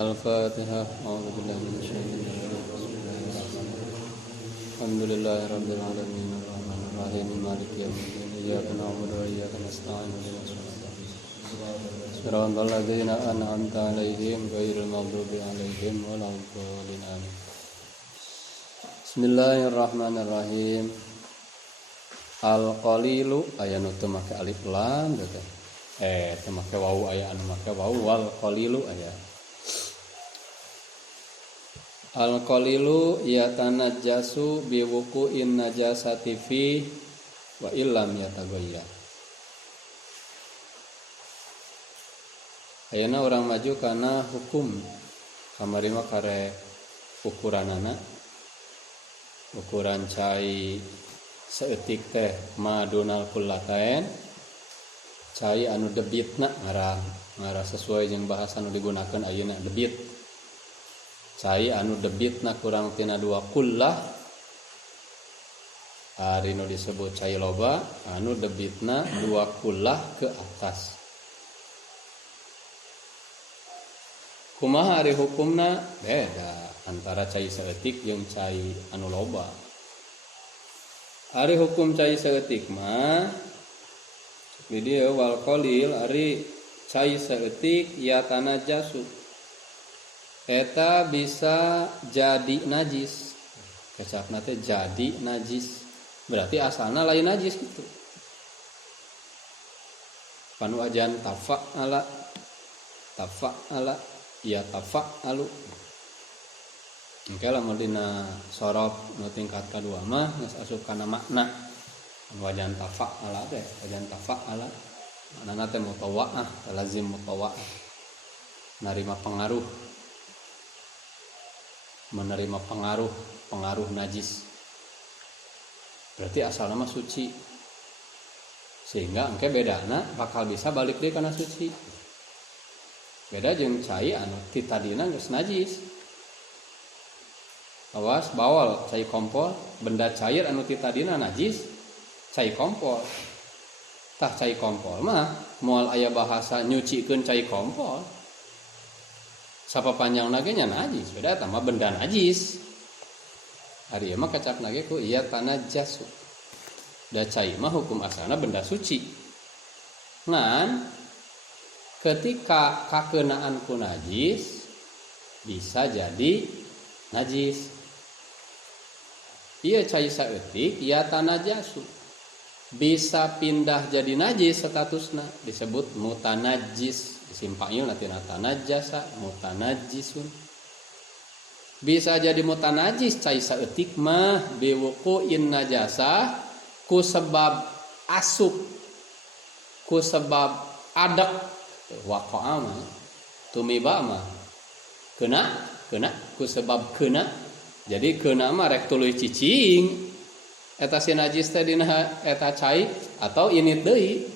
Al-Fatihah. A'udzubillahi minasyaitonir rajim. Alhamdulillahirabbil alamin arrahmanir rahim maliki yaumiddin iyyaka na'budu wa iyyaka nasta'in ihdinas siratal ladzina an'amta 'alaihim ghairil maghdubi 'alaihim waladdallin amin. Bismillahirrahmanirrahim. Al-qalilu aya nu teu make alif lam teh. Teu make wawu aya anu make wawu wal qalilu aya. Al-qalilu yatanajjasu biwuqu'in najasati fi wa illam yataghayyar. Ayeuna urang maju kana hukum kamari mah karek ukuranana ukuran cai saeutik teh madunal kullatain cai anu debitna ngara sesuai jeung bahasa anu digunakeun ayeuna debit cai anu debitna kurang tina 2 kullah ari nu disebut cai loba anu debitna 2 kullah ke atas. Kumaha ari hukumna beda antara cai saeutik jeung cai anu loba. Ari hukum cai saeutik mah di dieu wal qalil ari cai saeutik ya tanajasu eta bisa jadi najis. Kecapna teh jadi najis. Berarti asalna lain najis gitu. Panu ajan tafa'ala ya tafa'alu. Engke lamun dina sorof nu tingkat kadua mah geus asup kana makna. Wajan tafa'ala teh, wajan tafa'ala. Maknana teh mutawa'ah, lazim mutawa'ah. Narima pengaruh. Menerima pengaruh najis. Berarti asalna mah suci. Sehingga engke bedana bakal bisa balik deui kana suci. Beda jeung cai anu ti tadina geus najis. Awas bawal cai kompol, benda cair anu ti tadina najis, cai kompol. Tah cai kompol mah moal aya bahasa nyucikeun cai kompol. Sapa panjangna ge nya najis, beda eta mah benda najis. Ari ieu mah kecapna ge ku ieu tanajjasu. Da cai mah hukum asalna benda suci. Ngan ketika kakeunaan ku najis bisa jadi najis. Ieu cai saeutik ya tanajasu. Bisa pindah jadi najis statusna disebut mutanajjis. Simpangnya nanti tanajjasa mutanajjisun. Bisa jadi mutanajis cai saeutik mah biwuqu'in najasa ku sebab asup ku sebab adak waqa'a mah tumiba mah kena ku sebab kena. Jadi kena mah rek tuluy cicing eta si najis teh dina eta cai atau ini deui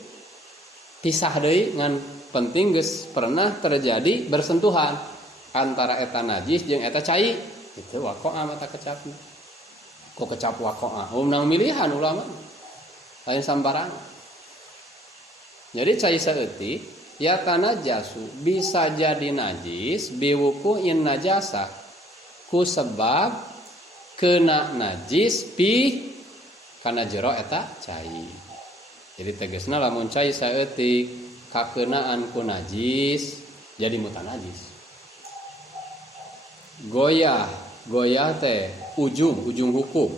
pisah deui ngan penting geus pernah terjadi bersentuhan antara eta najis jeung eta cai. Itu waqa'a mah ta kecapna. Kok kecap waqa'a umnang milihan ulama lain sambarangan. Jadi cai saeutik ya tanajasu bisa jadi najis biwuqu'in najasa ku sebab kena najis pi kana jero eta cai. Jadi tegasna lamun cai saeutik kakeunaan ku najis jadi mutanajis. Goyah teh ujung hukum.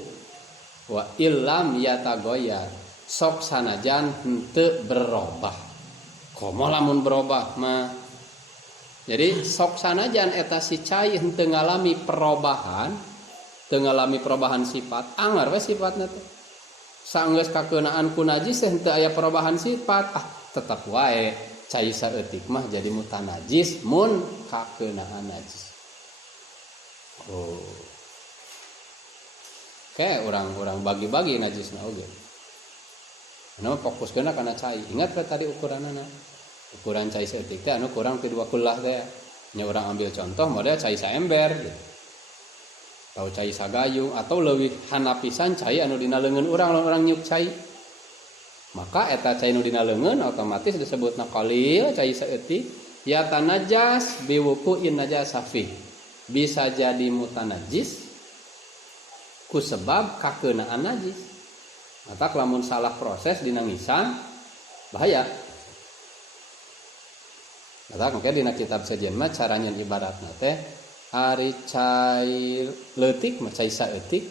Wa illam yatagoyar sok sanajan henteu berubah. Komo lamun berubah mah. Jadi sok sanajan eta si cai henteu ngalami perubahan, teu ngalami perubahan sifat, anggar we sifatna teh. Saenggeus kakeunaan ku najis teh henteu aya perubahan sifat, tetep wae cai saeutik mah jadi mutanajis mun kakeunaan najis. Orang bagi-bagi najisna oge. Anu fokuskeun kana cai. Ingat kan tadi ukuranana. Ukuran cai saeutik teh anu kurang ti 2 kullah teh. Nya urang ambil contoh model cai saember gitu. Atau cai sagayung atau leuwih hanapisan cai anu dina leungeun urang nyuk cai. Maka eta cai nu dina leungeun otomatis disebutna qalil cai saeutik ya tanajas biwuqu'in najasah fi. Bisa jadi mutanajis ku sebab kakeunaan najis. Mata lamun salah proses dina ngisan bahaya. Mata mungkin dina kitab sejen mah caranya ibaratna teh ari cai leutik mah cai saeutik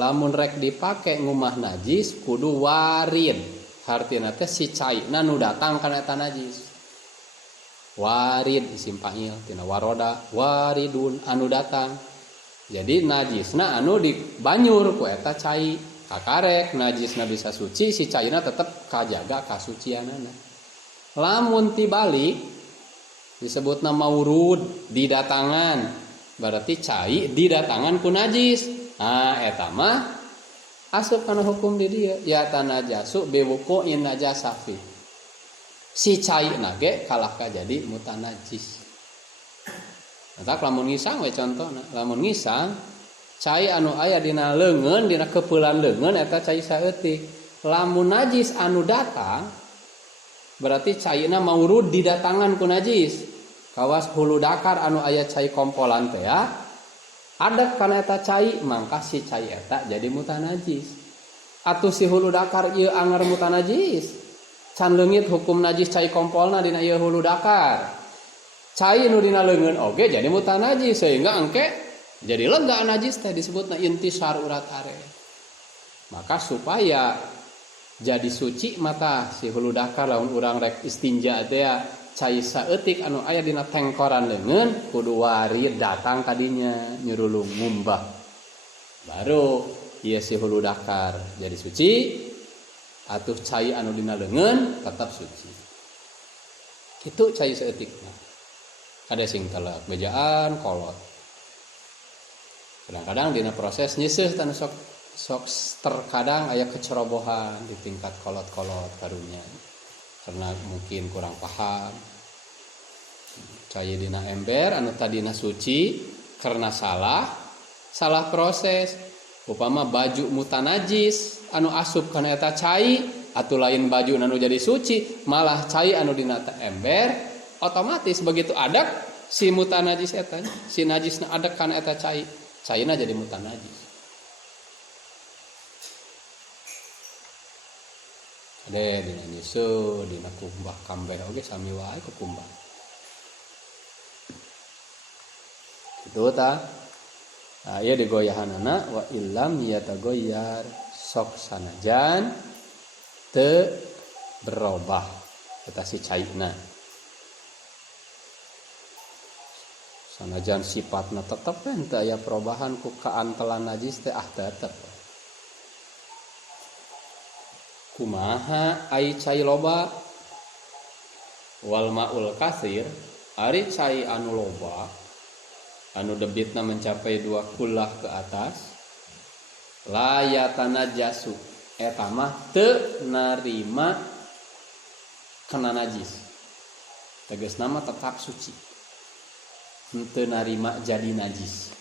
lamun rek dipake ngumah najis kudu warid. Hartina teh si caina nu datang kana eta najis. Warid isim fa'il tina waroda waridun anu datang. Jadi najisna anu di banyur ku eta cai kakarek najisna bisa suci si caina tetep kajaga kasucianana. Lamun tibalik disebutna maurud didatangan berarti cai didatangan ku najis. Nah eta mah asup kana hukum di dieu ya tanajasu biwuqu'in najasah fi. Si cai nage kalah ka jadi mutanajis. Eta lamun ngisang we contohna, lamun ngisang cai anu aya dina leungeun dina kepeulan leungeun eta cai saeutik. Lamun najis anu datang berarti caina maurud didatangan ku najis. Kawas hulu dakar anu aya cai kompolan teh adat kana eta cai mangka si cai eta jadi mutanajis. Atuh si hulu dakar ieu anger mutanajis. Can leungit hukum najis cai kompolna dina ieu hulu dakar. Cai nu dina leungeun oge jadi mutanajis sehingga engke jadi lega najis teh disebutna intisar urat are. Maka supaya jadi suci mata si hulu dakar lamun urang rek istinja teh cai saeutik anu aya dina tengkoran leungeun kudu warid datang kadinya nyurulung ngumbah. Baru ieu si hulu dakar jadi suci. Atuh cai anu dina leungeun tetap suci. Kitu cai saeutikna. Ada sing telak bejaan kolot. Kadang-kadang dina proses nyiseuh tan sok terkadang aya kecerobohan di tingkat kolot-kolot karunya. Karena mungkin kurang paham. Cai dina ember anu tadina suci karena salah proses. Upama baju mutanajis anu asup kana eta cai atuh lain baju anu jadi suci malah cai anu dina ember otomatis begitu adak si mutanajis eta si najisna adak kana eta caina jadi mutanajis. Ade dina nyeuseut dina kumbah kambeh oge sami wae ku kumbah. Kitu ta. Nah, ieu digoyahanana wa illam yatagoyyar sok sanajan teu berubah eta si caina. Sanajan sifatna tetep teu aya perubahan ku kaantelan najis teh tetep. Kumaha ai cai loba wal maul katsir ari cai anu loba anu debitna mencapai 2 kullah ke atas layatana jasu eta mah teu narima kena najis tegasna mah tetap suci teu narima jadi najis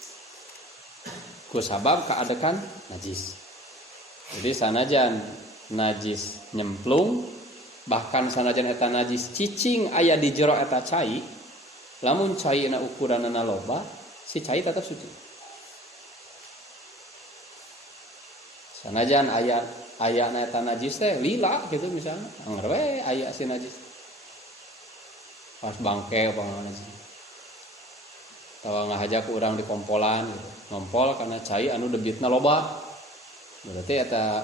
ku sabab kaadekan najis. Jadi sanajan najis nyemplung bahkan sanajan eta najis cicing aya di jero eta cai lamun caina ukuranna loba si cai tetap suci. Sanajan aya eta najis teh lila gitu misalnya, anger we aya si najis. Pas bangke apa najis. Tawa ngahajak urang di kompolan gitu. Ngompol karena cai anu debitna loba. Berarti eta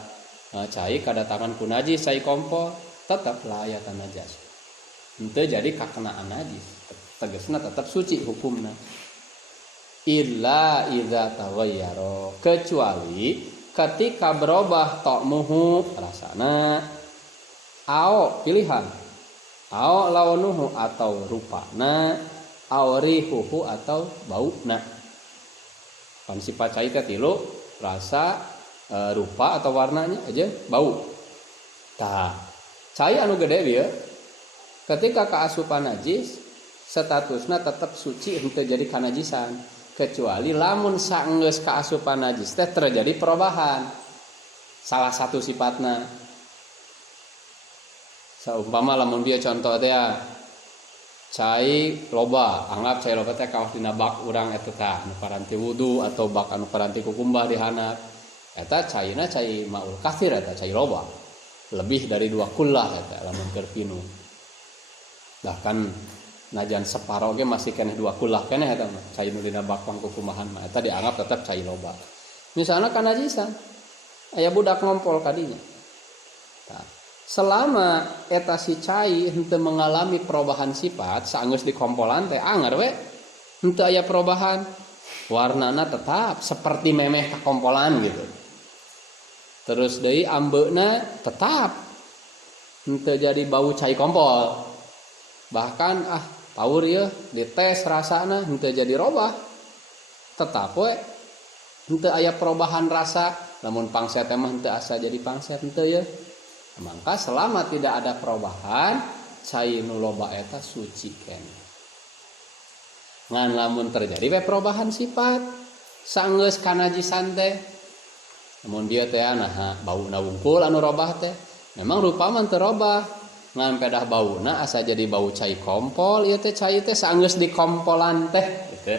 cai kadatangan ku najis cai kompol tetap layat najas. Henteu jadi kakenaan najis. Tegasna tetap suci hukumna. Illa idza taghayyara kecuali ketika berubah ta'muhu rasana au pilihan au launuhu atau rupana au rihuhu atau bauna. Kan sifat cai teh tilu rasa rupa atau warnanya aja bau. Tah cai anu gede dia ketika kaasupan najis statusna tetap suci henteu jadi kanajisan. Kecuali lamun saenggeus kaasupan najis teh terjadi perubahan salah satu sifatna. Saumpama lamun dia contoh teh cai loba, anggap cai loba teh kaos dina bak urang eta tah nu paranti wudu atau bak anu paranti kukumbah di handap eta caina cai maul kafir eta cai loba lebih dari 2 kullah eta lamun keur pinu bahkan najan separo ge masih keneh 2 kullah keneh eta mah cai nu dina bak pangkukumbahan mah eta dianggap tetap cai loba misalna kanajisan aya budak ngompol kadinya tah selama eta si cai henteu mengalami perubahan sifat saenggeus dikompolan teh anger we henteu aya perubahan warnana tetap seperti memeh ka kompolan gitu terus deui ambeuna tetap henteu jadi bau cai kompol bahkan taur ieu dites rasana henteu jadi robah tetap we henteu aya perubahan rasa lamun pangset mah henteu asa jadi pangset henteu ye maka selama tidak ada perubahan cai nu loba eta suci keneh ngan lamun terjadi we perubahan sifat saenggeus kanajisan teh lamun dia teh nah bauna wungkul anu robah teh memang rupa mah teu robah ngan pedah bauna asa jadi bau cai kompol ieu teh cai teh saenggeus dikompolan teh gitu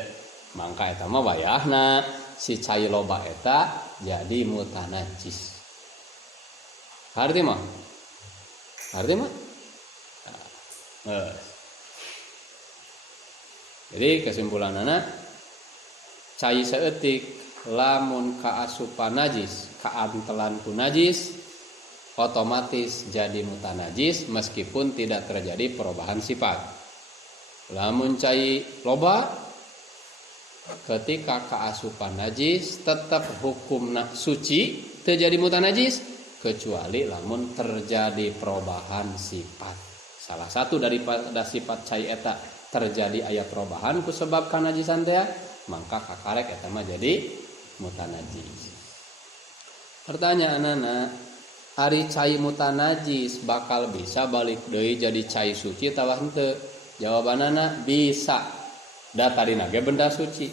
mangka eta mah wayahna si cai loba eta jadi mutanajis arti mah jadi kesimpulanana cai saeutik lamun kaasupan najis kaantelan ku najis otomatis jadi mutanajis meskipun tidak terjadi perubahan sifat lamun cai loba ketika kaasupan najis tetap hukumna suci terjadi mutanajis kecuali lamun terjadi perubahan sifat salah satu daripada sifat cai eta terjadi aya perubahan kusebab kanajisan teh maka kakarek eta mah jadi mutanajis pertanyaanana ari cai mutanajis bakal bisa balik deui jadi cai suci tawah henteu jawabanana bisa da tadina ge benda suci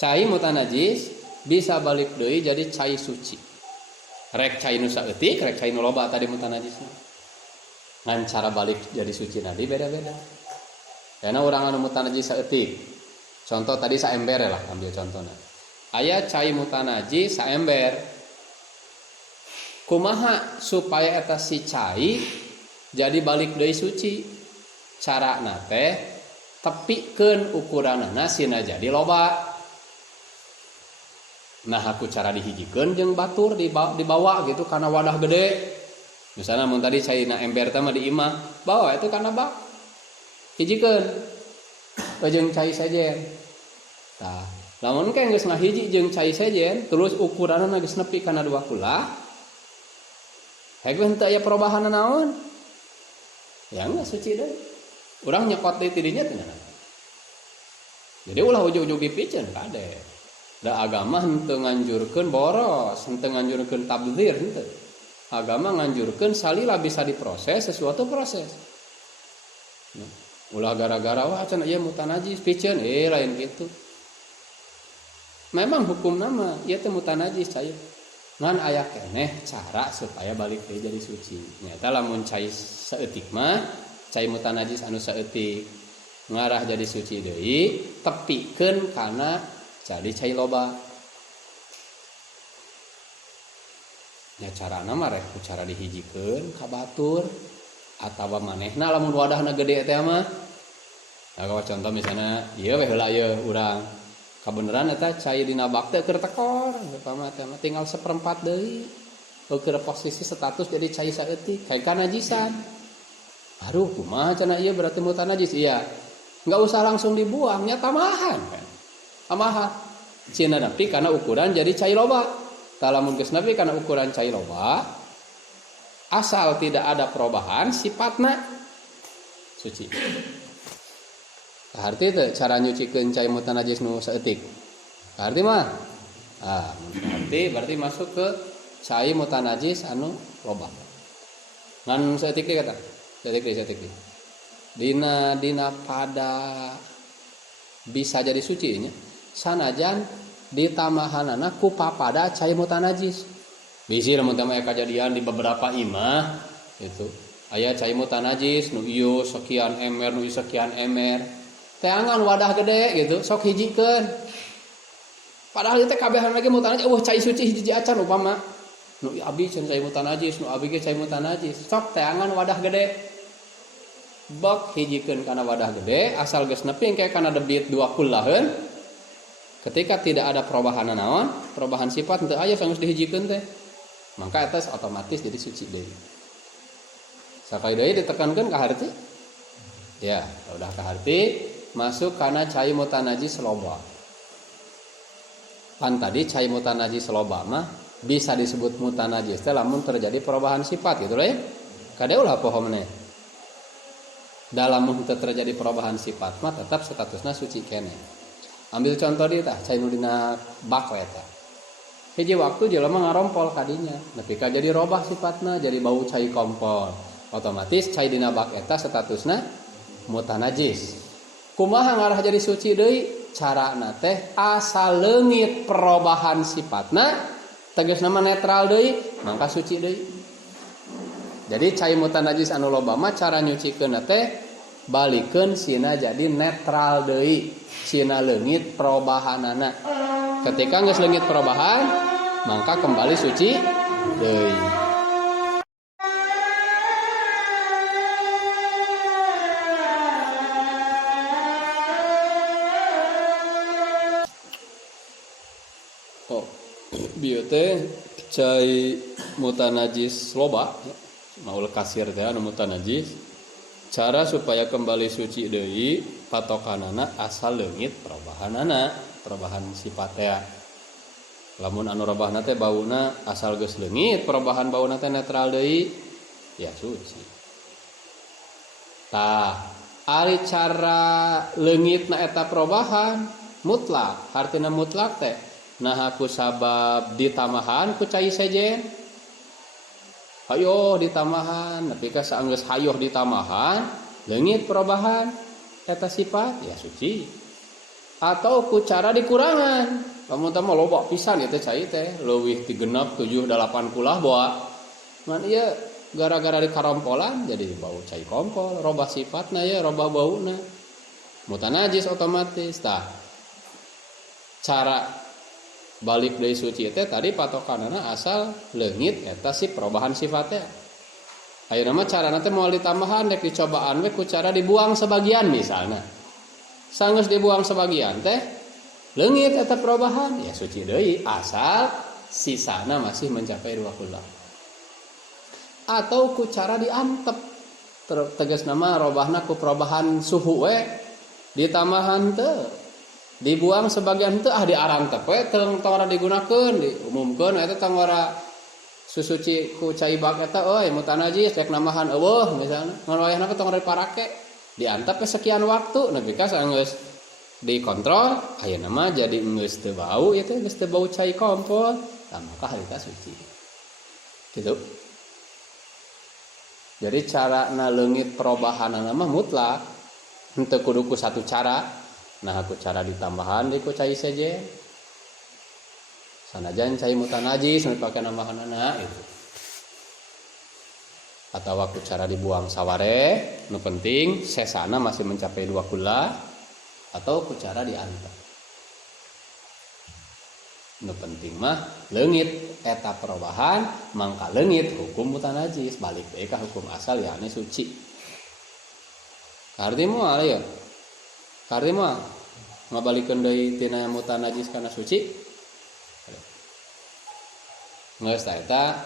cai mutanajis bisa balik deui jadi cai suci rek cai nu saeutik rek cai nu loba tadi mutanajisna ngan cara balik jadi suci nadi beda-beda karena urang anu mutanajis saeutik contoh tadi saember lah ambil contohna aya cai mutanajis saember kumaha supaya eta si cai jadi balik deui suci carana teh tepikeun ukuranana sina jadi loba nah aku cara dihijikeun jeung batur dibawa gitu karena wadah gede misalnya mun tadi caina ember teh mah di imah bawa itu karena bak hijikeun jeung cai sejen tah lamun ke geus ngahiji jeung cai sejen terus ukuranna geus nepi kana 2 kullah hege henteu aya perubahan naon ya geus suci deui urang nyekot deui ti dinya teh jadi ulah ujug-ujug dipikeun kade da agama henteu nganjurkeun boros henteu nganjurkeun tabdzir henteu agama nganjurkeun salila bisa diproses sesuatu proses ulah gara-gara wah cenah ieu mutanajis pikeun lain kitu memang hukum nama ieu teh mutanajis cai ngan aya keneh cara supaya balik deui jadi suci nyata lamun cai saeutik mah cai mutanajis anu saeutik ngarah jadi suci deui tepikeun kana jadi cai loba nya carana mah rek cara dihijikeun ka batur atawa manehna lamun wadahna gede teh mah kalau contoh misalnya ieu we heula ieu urang kabeneran eta cai dina bak teh keur tekor upama teh tinggal 1/4 deui keur posisi status jadi cai saeutik kayak kanajisan aduh kumaha cenah ieu berarti mutanajis iya enggak usah langsung dibuang nya tamahan kan tamahan cina napi karena ukuran jadi cai loba talamun geus napi karena ukuran cai loba asal tidak ada perubahan sifatna suci arti teh cara nyucikeun cai mutanajis nu saeutik arti mah berarti masuk ke cai mutanajis anu loba ngan saeutik kata saeutik dina pada bisa jadi suci nya sanajan ditamahanana ku papada cai mutanajis bisi lamun teh kajadian di beberapa imah itu aya cai mutan najis nu ieu sekian ember nu sekian ember teangan wadah gede gitu sok hijikeun padahal itu kabehan lagi mutan najis cai suci hiji acan upama nu abi can cai mutan najis nu abi ge cai mutan najis sok teangan wadah gede bak hijikeun kana wadah gede asal geus nepi engke kana debit 2 kullaheun ketika tidak ada perubahan naon perubahan sifat teu aya sanggeus dihijikeun teh maka eta otomatis jadi suci deui sakali deui ditekankeun ka harti ya udah ka harti masuk kana cai mutan najis loba pan tadi cai mutan najis loba mah bisa disebut mutan najis teh lamun terjadi perubahan sifat gitu ya kade ulah poho meneh dalam teu terjadi perubahan sifat mah tetap statusna suci keneh ambil contoh di tah cai nu dina bak we tah hiji waktu jelema ngarompol kadinya nepi ka jadi robah sifatna jadi bau cai kompol otomatis cai dina bak eta statusna mutan najis kumaha ngarah jadi suci deui carana teh asal leungit perubahan sifatna tegasna mah netral deui mangka suci deui jadi cai mutan najis anu loba mah cara nyucikeun teh balikeun sina jadi netral deui sina leungit perubahanana ketika geus leungit perubahan maka kembali suci deui oh bieu teh cai mutan najis loba maul kasir teh anu mutan najis cara supaya kembali suci deui patokanana asal leungit perubahan sifat teh lamun anu robahna teh bauna asal geus leungit perubahan bauna teh netral deui ya suci tah ari cara leungitna eta perubahan mutlak artina mutlak teh nah aku sabab ditamahan ku cai sejen hayo ditamahan nepi ka saenggeus hayo ditamahan leungit perubahan eta sifat ya suci atau ku cara dikurangan lamun teh mah loba pisan ieu teh cai teh leuwih ti genep 7 8 kulah boa ngan ieu gara-gara dikarompolan jadi bau cai kompol robah sifatna ya robah bauna mutan najis otomatis tah cara balik deui suci teh tadi patokanana asal leungit eta si perubahan sifatnya ayeuna mah carana teh moal ditambahan dek dicobaan we ku cara dibuang sebagian misalna sanggeus dibuang sebagian teh leungit eta perubahan ya suci deui asal sisana masih mencapai 20 atau ku cara diantep tegasna mah robahna ku perubahan suhu we ditambahan teu dibuang sebagian teu diarantep we teu tongora digunakeun diumumkeun eta tongora susuci ku cai bak eta euy mutan najis rek namahan eueuh misalna ngan wayahna tongora diparake diantep sekian waktu nepi ka saenggeus dikontrol ayeuna mah jadi geus teu bau ieu teh geus teu bau cai kompol tah maka harita suci gitu jadi cara leungit perubahanana mah mutlak henteu kudu ku satu cara nah aku cara ditambahan di ku cai sejen sanajan cai mutan najis nu dipake namahanana itu atau aku cara dibuang saware nu penting sesana masih mencapai 2 kula atau ku cara diantep nu penting mah leungit eta perubahan mangka leungit hukum mutan najis balik deui ka hukum asal yakni suci arti moal ya kardi mah ngabalikeun deui tina mutan najis kana suci geus eta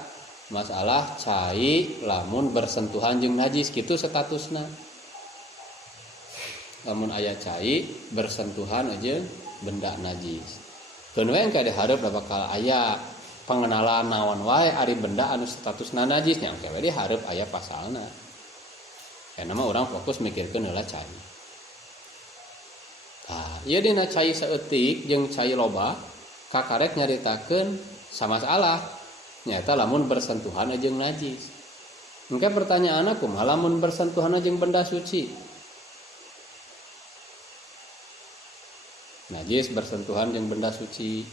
masalah cai lamun bersentuhan jeung najis kitu statusna lamun aya cai bersentuhan aja benda najis keun we engke dihareup da bakal aya pengenalan naon wae ari benda anu statusna najis nya engke we dihareup aya pasalna karena mah urang fokus mikirkeun heula cai tah ieu dina cai saeutik jeung cai loba kakarek nyaritakeun sama salah nyata lamun bersentuhan jeung najis engke pertanyaanna kumaha lamun bersentuhan jeung benda suci najis bersentuhan jeung benda suci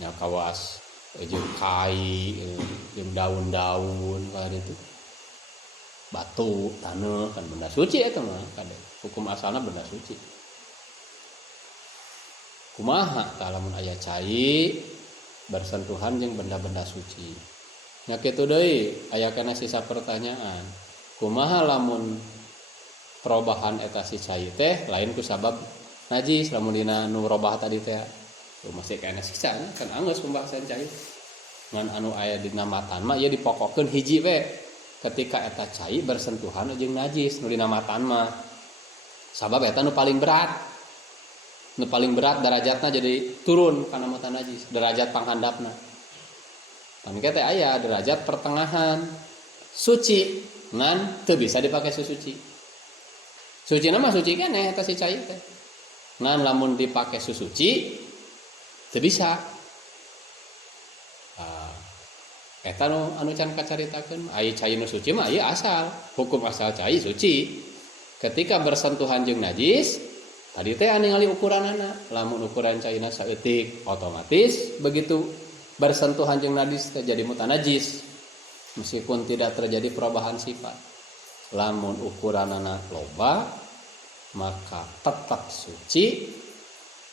nya kawas jeung kai jeung daun-daun kayak gitu batu, tanah kan benda suci eta mah kade. Hukum asalna benda suci. Kumaha lamun aya cai bersentuhan jeung benda-benda suci. Nya kitu deui aya kana sisa pertanyaan. Kumaha lamun perubahan eta si cai teh lain ku sabab najis lamun dina nu robah tadi teh. Tuh masih kana sisa kan anggeus pembahasan cai. Ngan anu aya dina matan mah ieu dipokokeun hiji we. Ketika eta cai bersentuhan jeung najis nu dina matan mah. Sabab eta nu paling berat. Nu paling berat derajatna jadi turun kana mata najis, derajat panghandapna. Tapi teh aya derajat pertengahan suci ngan teu bisa dipakai suci. Suci mah suci keneh eta si cai teh. Ngan lamun dipake suci teu bisa. Eta anu can kacaritakeun, ai cai nu suci mah ieu asal, hukum asal cai suci. Ketika bersentuhan jeung najis, tadi teh ningali ukuranana, lamun ukuran caina saeutik, otomatis begitu bersentuhan jeung najis jadi mutanajis. Meskipun tidak terjadi perubahan sifat. Lamun ukuranana loba, maka tetap suci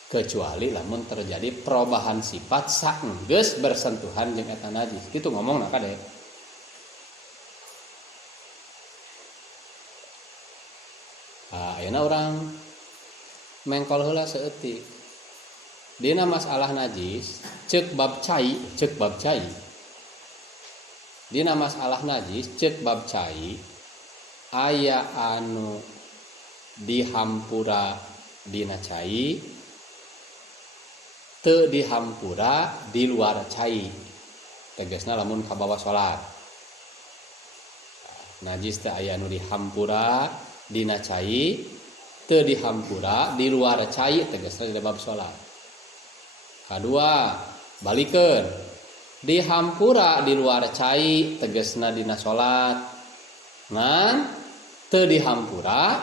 kecuali lamun terjadi perubahan sifat saenggeus bersentuhan jeung eta najis. Kitu ngomongna kade. Ayeuna urang mengkol heula saeutik. Dina masalah najis, ceuk bab cai. Dina masalah najis, ceuk bab cai aya anu dihampura dina cai, teu dihampura di luar cai. Tegasna lamun kabawa salat. Najis teh aya anu dihampura dina cai, teu dihampura di luar cai tegasna di bab salat. Kadua, balikeun. Dihampura di luar cai tegasna dina salat. Ngan teu dihampura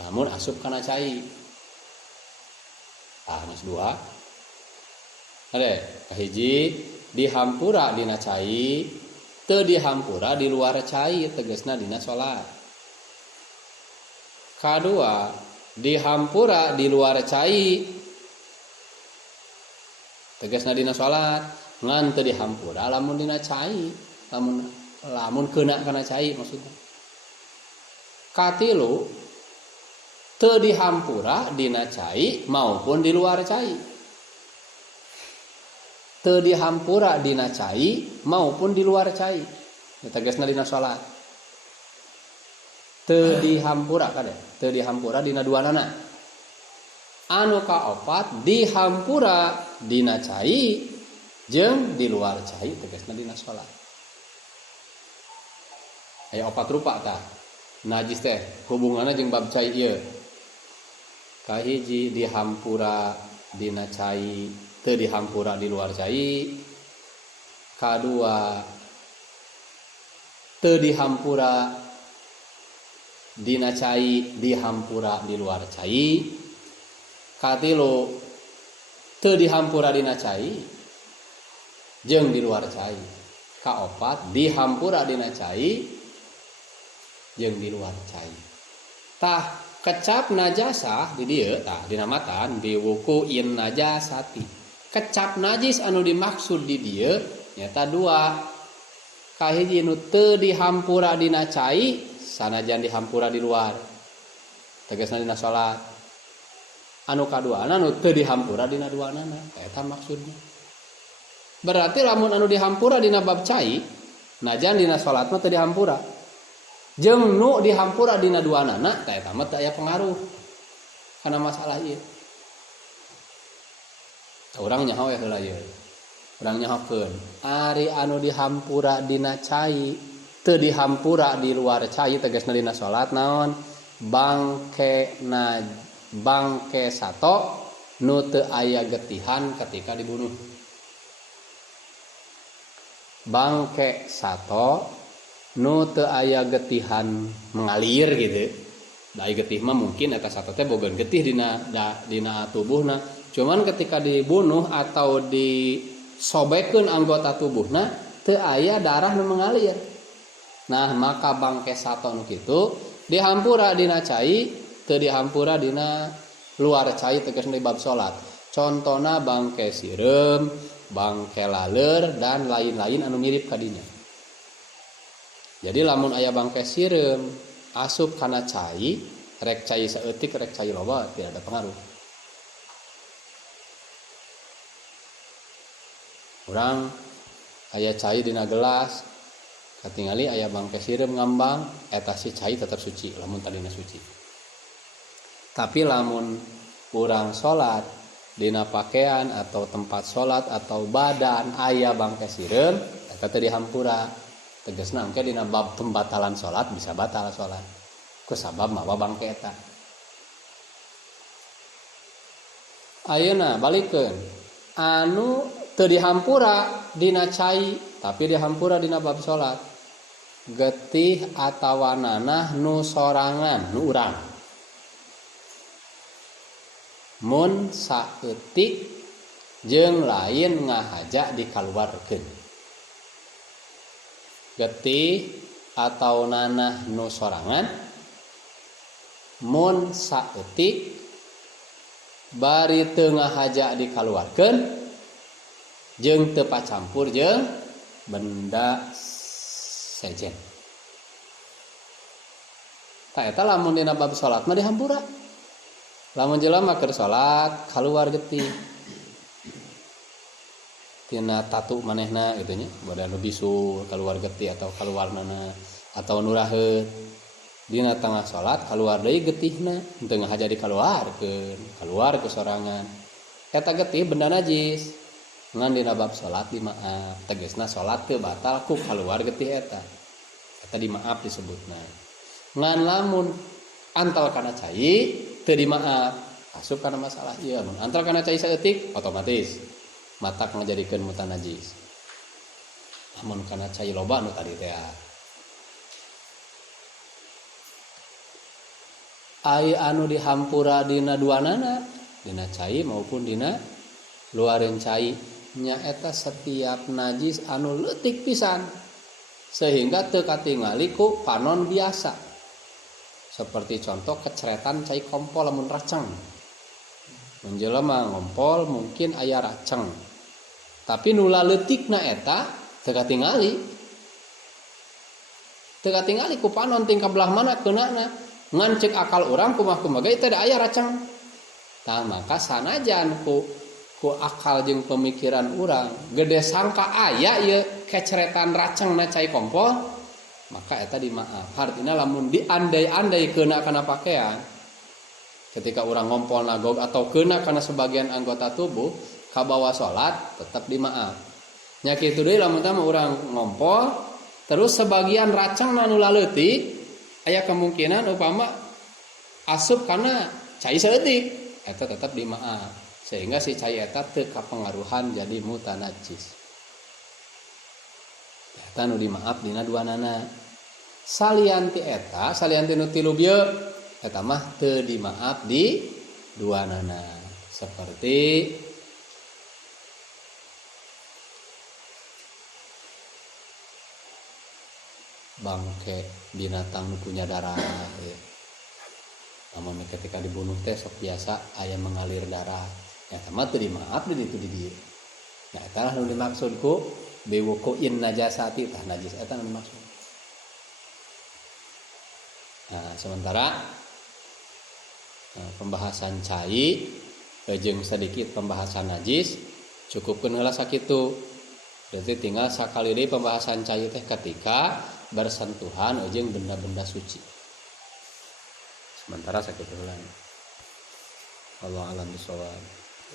lamun asup kana cai. Geus dua. Ade, kahiji dihampura dina cai, teu dihampura di luar cai tegasna dina salat. Kadua, dihampura di luar cai tegasna dina salat, ngan teu dihampura lamun dina cai, lamun keuna kana cai maksudna. Katilu, teu dihampura dina cai maupun di luar cai. Teu dihampura dina cai maupun di luar cai. Tegasna dina salat. Teu dihampura kade, teu dihampura dina duanana. Anu kaopat dihampura dina cai jeung di luar cai tegasna dina salat. Aya opat rupa tah. Najis teh hubunganna jeung bab cai ieu. Kahiji dihampura dina cai, teu dihampura di luar cai. Kadua teu dihampura dina cai, dihampura di luar cai. Katilu teu dihampura dina cai jeung di luar cai. Kaopat dihampura dina cai jeung di luar cai. Tah kecap najasah di dieu tah dina matan biwukuin najasati. Kecap najis anu dimaksud di dieu nyata dua. Kahiji nu teu dihampura dina cai sanajan dihampura di luar. Tegasna dina salat. Anu kaduana anu teu dihampura dina duanana. Eta maksudna. Berarti lamun anu dihampura dina bab cai, najan dina salat mah teu dihampura. Jeung nu dihampura dina duanana, tah eta mah teu aya pengaruh kana masalah ieu. Urang nyaho we heula ieu. Urang nyahokeun, ari anu dihampura dina cai, teu dihampura di luar cai tegasna dina salat naon? Bangke sato nu teu aya getihan ketika dibunuh. Bangke sato nu teu aya getihan mengalir gitu. Da getih mah mungkin eta sato teh boga getih dina tubuhna. Cuman ketika dibunuh atau disobekkeun anggota tubuhna teu aya darah nu mengalir. Nah maka bangke sato nu kitu dihampura dina cai teu dihampura dina luar cai tegasna di bab salat. Contona bangke sireum, bangke laler dan lain-lain anu mirip kadinya. Jadi lamun aya bangke sireum asup kana cai, rek cai saeutik rek cai loba tidak ada pengaruh. Urang aya cai dina gelas katingali aya bangke sireum ngambang eta si cai tetap suci lamun tadina suci. Tapi lamun urang salat dina pakaian atau tempat salat atau badan aya bangke sireum eta teh dihampura. Tegasna engke dina bab pembatalan salat bisa batal salat. Ku sabab mawa bangke eta. Ayeuna balikeun anu teu dihampura dina cai tapi dihampura dina bab salat. Getih atawa nanah nu sorangan nu urang. Mun saeutik jeung lain ngahaja dikaluarkeun. Getih atau nanah nu sorangan mun saeutik bari teu ngahaja dikaluarkeun jeung teu pacampur jeung benda sejen. Ta eta lamun dina bab salat mah dihampura. Lamun jelema keur salat kaluar getih. Tina tatu manehna kitu nya, bade anu bisu kaluar getih atau kaluarnana atau nu raheut. Dina tengah salat kaluar deui getihna, teu ngahaja dikaluarkeun, kaluar ke sorangan. Eta getih benda najis. Ngan dina bab salat dimaaf, tegasna salat teu batal ku kaluar getih eta. Eta dimaaf disebutna. Ngan lamun antal kana cai teu dimaaf, asup kana masalah ieu. Mun antal kana cai saeutik otomatis matak ngajadikeun mutan najis. Lamun kana cai loba nu tadi teh. Ai anu dihampura dina duanana, dina cai maupun dina luareun cai. Nyaeta setiap najis anu leutik pisan sehingga teu katingali ku panon biasa. Seperti contoh keceretan cai kompol lamun raceng. Mun jelema ngompol mungkin aya raceng. Tapi nu leutikna eta teu katingali. Teu katingali ku panon tingkah belah mana keunana. Ngan cek akal urang kumaha ge teh aya raceng. Tah maka sanajan ku akal jeung pemikiran urang gede sangka aya ieu keceretan racengna cai kompol maka eta dimaaf. Artina lamun diandai-andai keuna kana pakaian ketika urang ngompol nagog atau keuna kana sebagian anggota tubuh kabawa salat tetap dimaaf. Nya kitu deui lamun tah urang ngompol terus sebagian racengna nu laleutik aya kemungkinan upama asup kana cai saeutik eta tetap dimaaf. Sehingga si cai eta teu kapengaruhan jadi mutanajis. Eta nu dimaaf dina duanana. Salianti eta, salianti nu tilu bieu eta mah teu dimaaf di duanana. Seperti bangke binatang nu punya darah ya. Namun ketika dibunuh teh sok biasa aya mengalir darah. Eta mah teu dimaaf di ditu di dieu. Nah eta nu dimaksud ku biwuquin najasati tah najis eta nu dimaksud. Nah sementara pembahasan cai jeung sedikit pembahasan najis cukupkeun heula sakitu. Berarti tinggal sakali deui pembahasan cai teh ketika bersentuhan jeung benda-benda suci. Sementara sakitu heula. Allah alam bisawab.